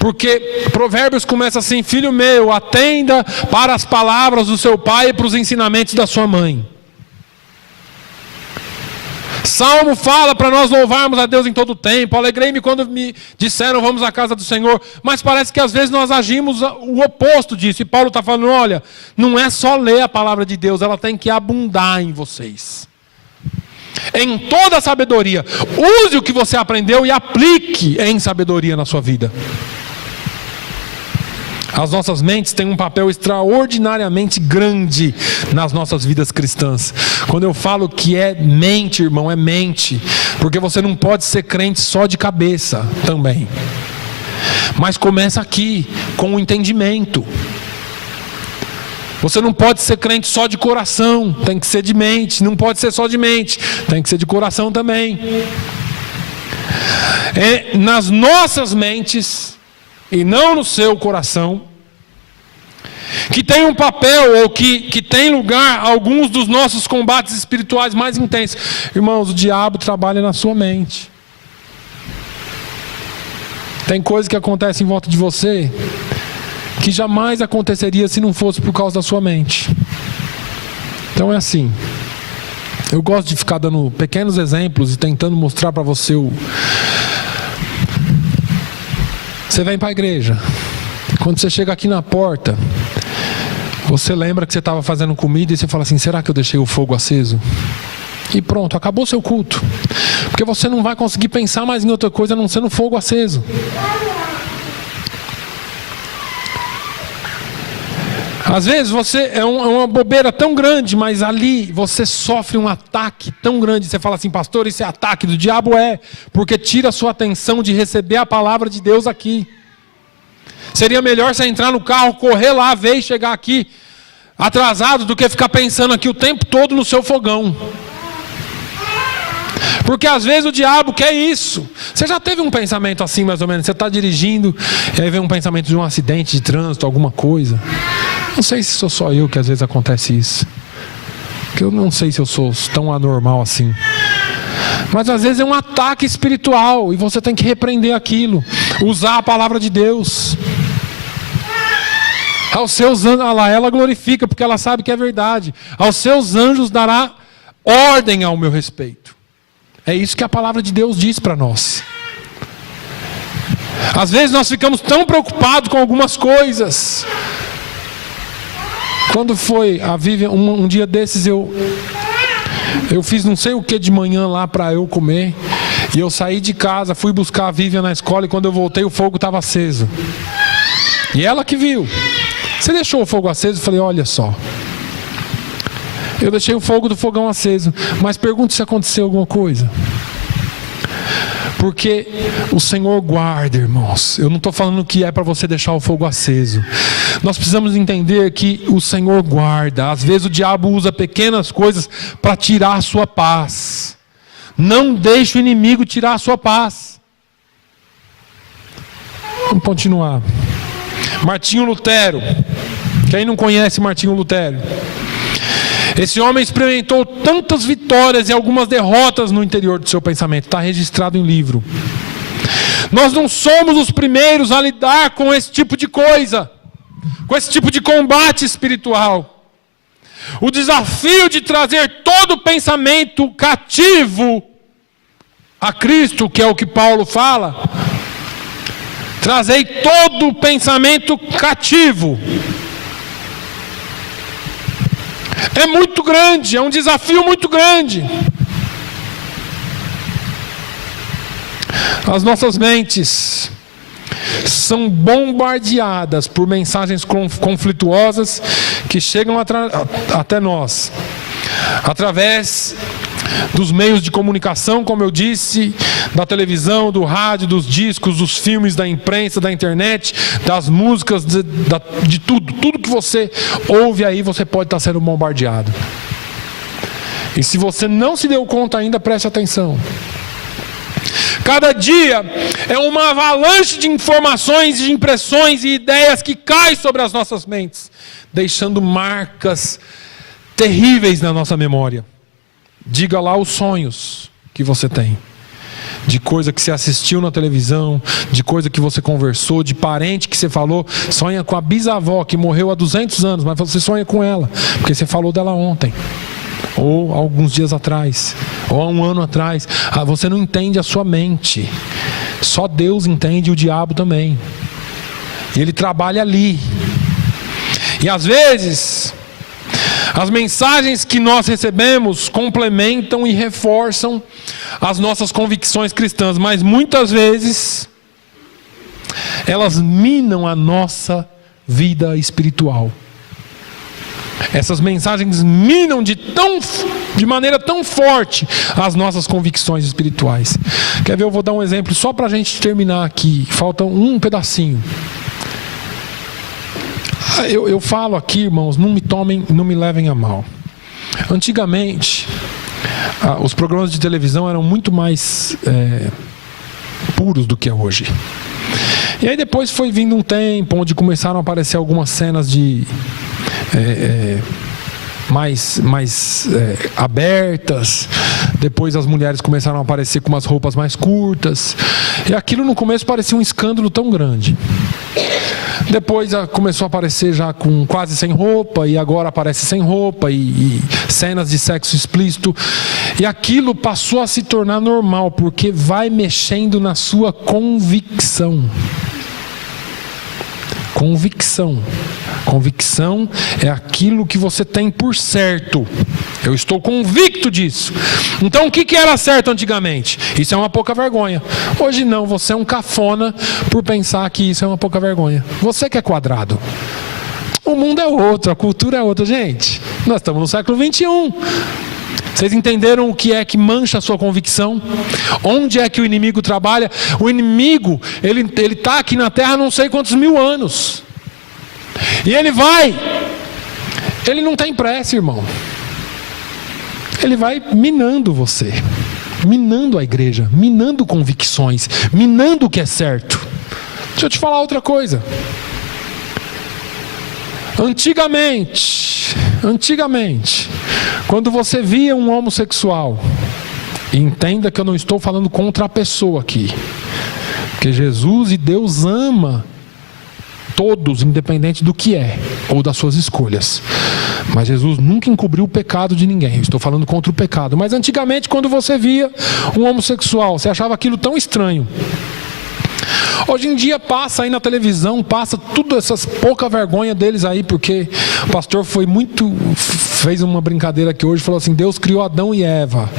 Porque Provérbios começa assim, filho meu, atenda para as palavras do seu pai e para os ensinamentos da sua mãe. Salmo fala para nós louvarmos a Deus em todo o tempo. Alegrei-me quando me disseram vamos à casa do Senhor. Mas parece que às vezes nós agimos o oposto disso. E Paulo está falando, olha, não é só ler a palavra de Deus, ela tem que abundar em vocês. Em toda a sabedoria. Use o que você aprendeu e aplique em sabedoria na sua vida. As nossas mentes têm um papel extraordinariamente grande nas nossas vidas cristãs. Quando eu falo que é mente, irmão, é mente. Porque você não pode ser crente só de cabeça também. Mas começa aqui, com o entendimento. Você não pode ser crente só de coração, tem que ser de mente. Não pode ser só de mente, tem que ser de coração também. É nas nossas mentes e não no seu coração, que tem um papel, ou que tem lugar, alguns dos nossos combates espirituais mais intensos. Irmãos, o diabo trabalha na sua mente. Tem coisa que acontece em volta de você, que jamais aconteceria se não fosse por causa da sua mente. Então é assim. Eu gosto de ficar dando pequenos exemplos e tentando mostrar para você Você vem para a igreja. Quando você chega aqui na porta, você lembra que você estava fazendo comida e você fala assim, será que eu deixei o fogo aceso? E pronto, acabou seu culto. Porque você não vai conseguir pensar mais em outra coisa a não ser no fogo aceso. Às vezes você é uma bobeira tão grande, mas ali você sofre um ataque tão grande. Você fala assim, pastor, isso é ataque do diabo? É, porque tira a sua atenção de receber a palavra de Deus aqui. Seria melhor você entrar no carro, correr lá, ver e chegar aqui atrasado, do que ficar pensando aqui o tempo todo no seu fogão. Porque às vezes o diabo quer isso. Você já teve um pensamento assim, mais ou menos? Você está dirigindo e aí vem um pensamento de um acidente de trânsito, alguma coisa. Não sei se sou só eu que às vezes acontece isso. Porque eu não sei se eu sou tão anormal assim. Mas às vezes é um ataque espiritual e você tem que repreender aquilo. Usar a palavra de Deus. Aos seus anjos, ela glorifica porque ela sabe que é verdade. Aos seus anjos dará ordem ao meu respeito. É isso que a palavra de Deus diz para nós. Às vezes nós ficamos tão preocupados com algumas coisas. Quando foi a Vivian, um dia desses eu fiz não sei o que de manhã lá para eu comer. E eu saí de casa, fui buscar a Vivian na escola e quando eu voltei o fogo estava aceso. E ela que viu. Você deixou o fogo aceso? Eu falei, olha só. Eu deixei o fogo do fogão aceso. Mas pergunto se aconteceu alguma coisa. Porque o Senhor guarda, irmãos. Eu não estou falando que é para você deixar o fogo aceso. Nós precisamos entender que o Senhor guarda. Às vezes o diabo usa pequenas coisas para tirar a sua paz. Não deixe o inimigo tirar a sua paz. Vamos continuar. Martinho Lutero. Quem não conhece Martinho Lutero? Esse homem experimentou tantas vitórias e algumas derrotas no interior do seu pensamento. Está registrado em livro. Nós não somos os primeiros a lidar com esse tipo de coisa, com esse tipo de combate espiritual. O desafio de trazer todo pensamento cativo a Cristo, que é o que Paulo fala. Trazei todo pensamento cativo. É muito grande, é um desafio muito grande. As nossas mentes são bombardeadas por mensagens conflituosas que chegam até nós, através dos meios de comunicação, como eu disse, da televisão, do rádio, dos discos, dos filmes, da imprensa, da internet, das músicas, de tudo. Tudo que você ouve aí, você pode estar sendo bombardeado. E se você não se deu conta ainda, preste atenção. Cada dia é uma avalanche de informações, de impressões e ideias que cai sobre as nossas mentes, deixando marcas terríveis na nossa memória. Diga lá os sonhos que você tem, de coisa que você assistiu na televisão, de coisa que você conversou, de parente que você falou. Sonha com a bisavó que morreu há 200 anos, mas você sonha com ela, porque você falou dela ontem, ou alguns dias atrás, ou há um ano atrás. Você não entende a sua mente, só Deus entende, e o diabo também, e ele trabalha ali. E às vezes as mensagens que nós recebemos complementam e reforçam as nossas convicções cristãs, mas muitas vezes elas minam a nossa vida espiritual. Essas mensagens minam de maneira tão forte as nossas convicções espirituais. Quer ver? Eu vou dar um exemplo só para a gente terminar aqui. Falta um pedacinho. Eu falo aqui, irmãos, não me levem a mal. Antigamente, os programas de televisão eram muito mais puros do que é hoje. E aí depois foi vindo um tempo onde começaram a aparecer algumas cenas de mais abertas. Depois as mulheres começaram a aparecer com umas roupas mais curtas. E aquilo no começo parecia um escândalo tão grande. Depois começou a aparecer já com quase sem roupa, e agora aparece sem roupa, e cenas de sexo explícito. E aquilo passou a se tornar normal, porque vai mexendo na sua convicção. Convicção é aquilo que você tem por certo. Eu estou convicto disso. Então o que era certo antigamente? Isso é uma pouca vergonha. Hoje não, você é um cafona por pensar que isso é uma pouca vergonha. Você que é quadrado. O mundo é outro, a cultura é outra. Gente, nós estamos no século 21. Vocês entenderam o que é que mancha a sua convicção? Onde é que o inimigo trabalha? O inimigo, ele está aqui na terra há não sei quantos mil anos. E ele não tem pressa, irmão. Ele vai minando você, minando a igreja, minando convicções, minando o que é certo. Deixa eu te falar outra coisa. Antigamente, quando você via um homossexual, e entenda que eu não estou falando contra a pessoa aqui, porque Jesus e Deus ama todos, independente do que é, ou das suas escolhas. Mas Jesus nunca encobriu o pecado de ninguém. Eu estou falando contra o pecado. Mas antigamente, quando você via um homossexual, você achava aquilo tão estranho. Hoje em dia passa aí na televisão, passa tudo essas pouca vergonha deles aí, porque o pastor fez uma brincadeira aqui hoje, falou assim: Deus criou Adão e Eva,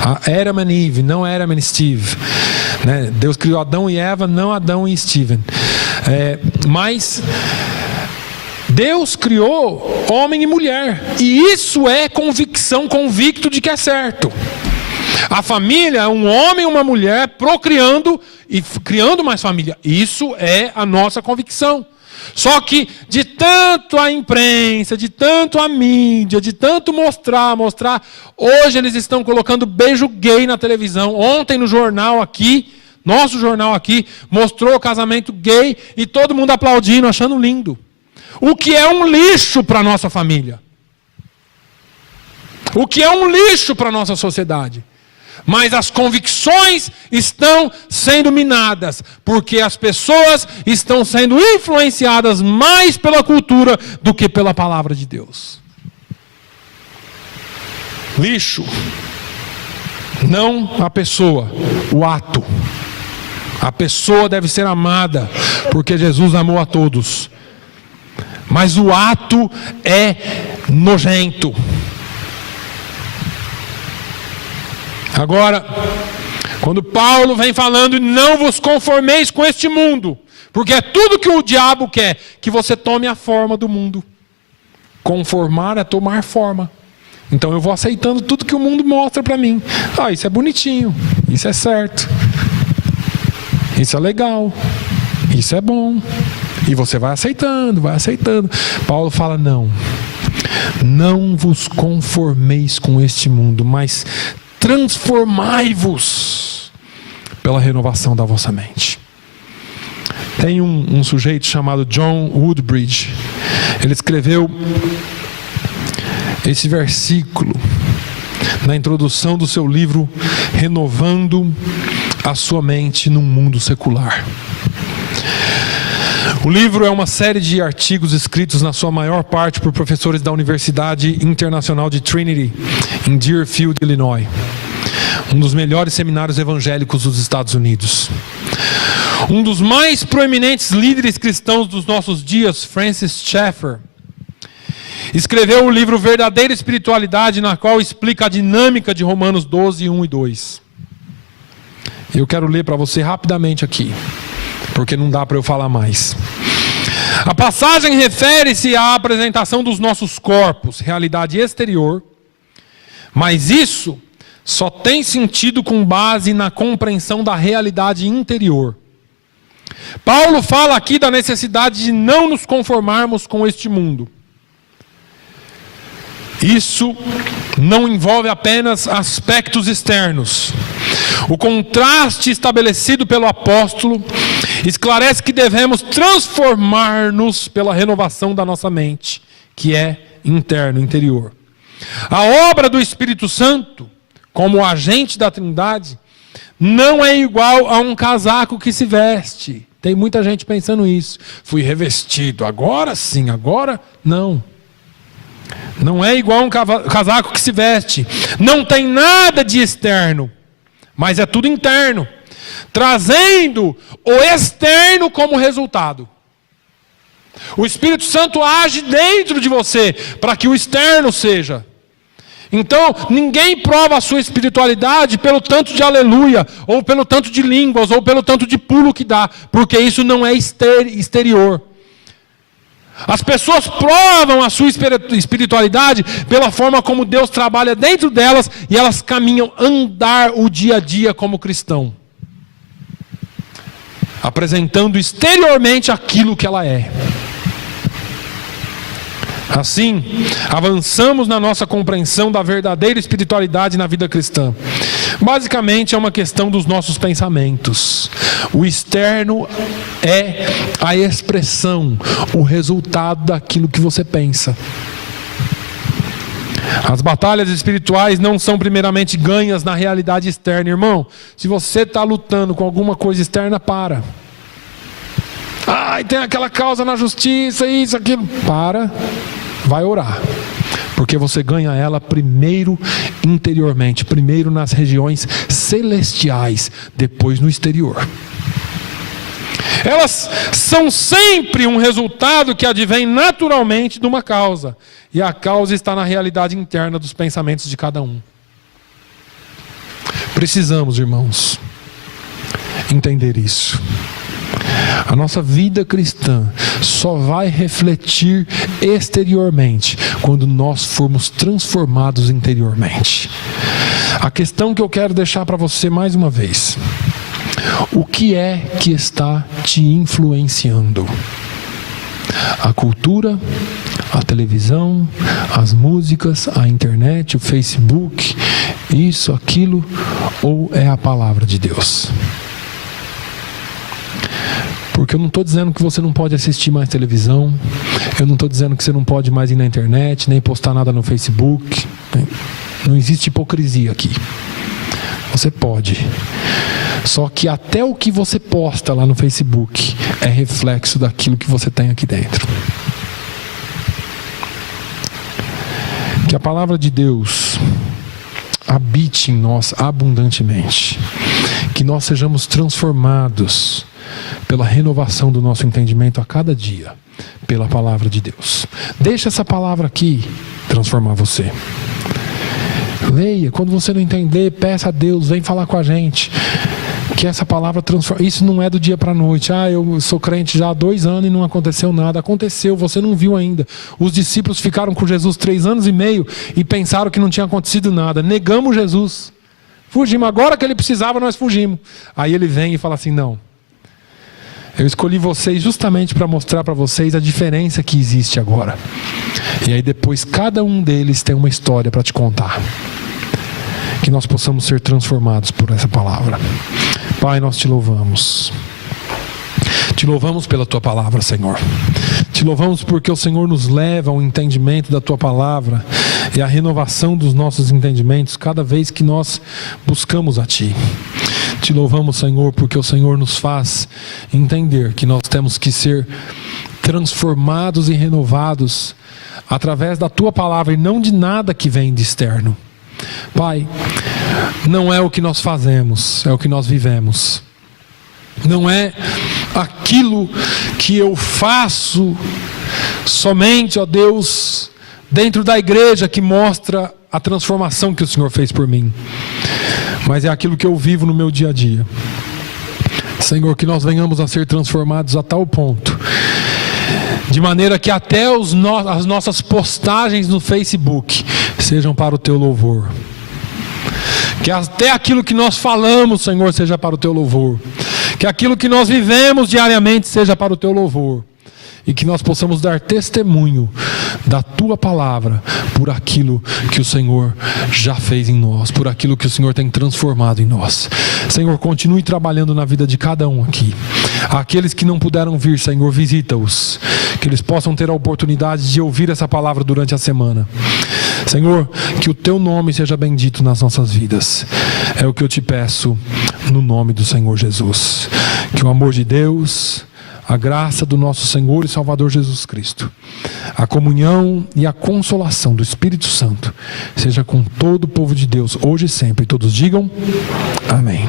Adam and Eve, não Adam and Steve, né? Deus criou Adão e Eva, não Adão e Steven. Mas Deus criou homem e mulher. E isso é convicção, convicto de que é certo. A família é um homem e uma mulher procriando e criando mais família. Isso é a nossa convicção. Só que de tanto a imprensa, de tanto a mídia, de tanto mostrar, hoje eles estão colocando beijo gay na televisão. Ontem no jornal aqui, nosso jornal aqui, mostrou o casamento gay e todo mundo aplaudindo, achando lindo. O que é um lixo para a nossa família. O que é um lixo para a nossa sociedade. Mas as convicções estão sendo minadas, porque as pessoas estão sendo influenciadas mais pela cultura do que pela palavra de Deus. Lixo. Não a pessoa, o ato. A pessoa deve ser amada, porque Jesus amou a todos. Mas o ato é nojento. Agora, quando Paulo vem falando, não vos conformeis com este mundo, porque é tudo que o diabo quer, que você tome a forma do mundo. Conformar é tomar forma. Então eu vou aceitando tudo que o mundo mostra para mim. Isso é bonitinho, isso é certo, isso é legal, isso é bom. E você vai aceitando, vai aceitando. Paulo fala, não vos conformeis com este mundo, mas transformai-vos pela renovação da vossa mente. Tem um sujeito chamado John Woodbridge. Ele escreveu esse versículo na introdução do seu livro Renovando a Sua Mente num Mundo Secular. O livro é uma série de artigos escritos na sua maior parte por professores da Universidade Internacional de Trinity, em Deerfield, Illinois. Um dos melhores seminários evangélicos dos Estados Unidos. Um dos mais proeminentes líderes cristãos dos nossos dias, Francis Schaeffer, escreveu o livro Verdadeira Espiritualidade, na qual explica a dinâmica de Romanos 12, 1 e 2. Eu quero ler para você rapidamente aqui, porque não dá para eu falar mais. A passagem refere-se à apresentação dos nossos corpos, realidade exterior, mas isso só tem sentido com base na compreensão da realidade interior. Paulo fala aqui da necessidade de não nos conformarmos com este mundo. Isso não envolve apenas aspectos externos. O contraste estabelecido pelo apóstolo esclarece que devemos transformar-nos pela renovação da nossa mente, que é interno, interior. A obra do Espírito Santo, como agente da Trindade, não é igual a um casaco que se veste. Tem muita gente pensando isso. Fui revestido, agora sim, agora não. Não é igual a um casaco que se veste. Não tem nada de externo, mas é tudo interno, trazendo o externo como resultado. O Espírito Santo age dentro de você para que o externo seja. Então, ninguém prova a sua espiritualidade pelo tanto de aleluia, ou pelo tanto de línguas, ou pelo tanto de pulo que dá, porque isso não é exterior. As pessoas provam a sua espiritualidade pela forma como Deus trabalha dentro delas, e elas caminham andar o dia a dia como cristão, apresentando exteriormente aquilo que ela é. Assim, avançamos na nossa compreensão da verdadeira espiritualidade na vida cristã. Basicamente, é uma questão dos nossos pensamentos. O externo é a expressão, o resultado daquilo que você pensa. As batalhas espirituais não são primeiramente ganhas na realidade externa. Irmão, se você está lutando com alguma coisa externa, para. Tem aquela causa na justiça, isso, aquilo. Para, vai orar. Porque você ganha ela primeiro interiormente, primeiro nas regiões celestiais, depois no exterior. Elas são sempre um resultado que advém naturalmente de uma causa. E a causa está na realidade interna dos pensamentos de cada um. Precisamos, irmãos, entender isso. A nossa vida cristã só vai refletir exteriormente quando nós formos transformados interiormente. A questão que eu quero deixar para você mais uma vez: o que é que está te influenciando? A cultura, a televisão, as músicas, a internet, o Facebook, isso, aquilo, ou é a palavra de Deus? Porque eu não estou dizendo que você não pode assistir mais televisão, eu não estou dizendo que você não pode mais ir na internet, nem postar nada no Facebook. Não existe hipocrisia aqui. Você pode. Só que até o que você posta lá no Facebook é reflexo daquilo que você tem aqui dentro. Que a palavra de Deus habite em nós abundantemente. Que nós sejamos transformados pela renovação do nosso entendimento a cada dia, pela palavra de Deus. Deixa essa palavra aqui transformar você. Leia, quando você não entender, peça a Deus, vem falar com a gente. Que essa palavra transforma. Isso não é do dia para a noite. Eu sou crente já há 2 anos e não aconteceu nada. Aconteceu, você não viu ainda. Os discípulos ficaram com Jesus 3 anos e meio e pensaram que não tinha acontecido nada. Negamos Jesus. Fugimos. Agora que ele precisava, nós fugimos. Aí ele vem e fala assim: não. Eu escolhi vocês justamente para mostrar para vocês a diferença que existe agora. E aí depois cada um deles tem uma história para te contar. Que nós possamos ser transformados por essa palavra. Pai, nós te louvamos. Te louvamos pela tua palavra, Senhor. Te louvamos porque o Senhor nos leva ao entendimento da tua palavra e à renovação dos nossos entendimentos cada vez que nós buscamos a ti. Te louvamos, Senhor, porque o Senhor nos faz entender que nós temos que ser transformados e renovados através da tua palavra e não de nada que vem de externo. Pai, não é o que nós fazemos, é o que nós vivemos. Não é aquilo que eu faço somente, ó Deus, dentro da igreja que mostra a transformação que o Senhor fez por mim, mas é aquilo que eu vivo no meu dia a dia. Senhor, que nós venhamos a ser transformados a tal ponto, de maneira que até as nossas postagens no Facebook sejam para o teu louvor. Que até aquilo que nós falamos, Senhor, seja para o teu louvor. Que aquilo que nós vivemos diariamente seja para o teu louvor. E que nós possamos dar testemunho da tua palavra por aquilo que o Senhor já fez em nós, por aquilo que o Senhor tem transformado em nós. Senhor, continue trabalhando na vida de cada um aqui. Aqueles que não puderam vir, Senhor, visita-os. Que eles possam ter a oportunidade de ouvir essa palavra durante a semana. Senhor, que o teu nome seja bendito nas nossas vidas. É o que eu te peço no nome do Senhor Jesus. Que o amor de Deus, a graça do nosso Senhor e Salvador Jesus Cristo, a comunhão e a consolação do Espírito Santo seja com todo o povo de Deus, hoje e sempre. E todos digam amém.